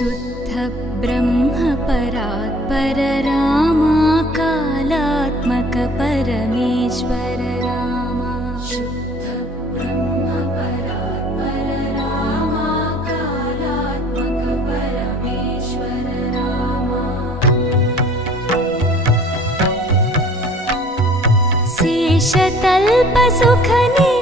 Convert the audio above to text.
शुद्ध ब्रह्म परात्पर रामा कालात्मक परमेश्वर रामा शुद्ध ब्रह्म परात्पर रामा कालात्मक परमेश्वर रामा शेषतल्प सुखनी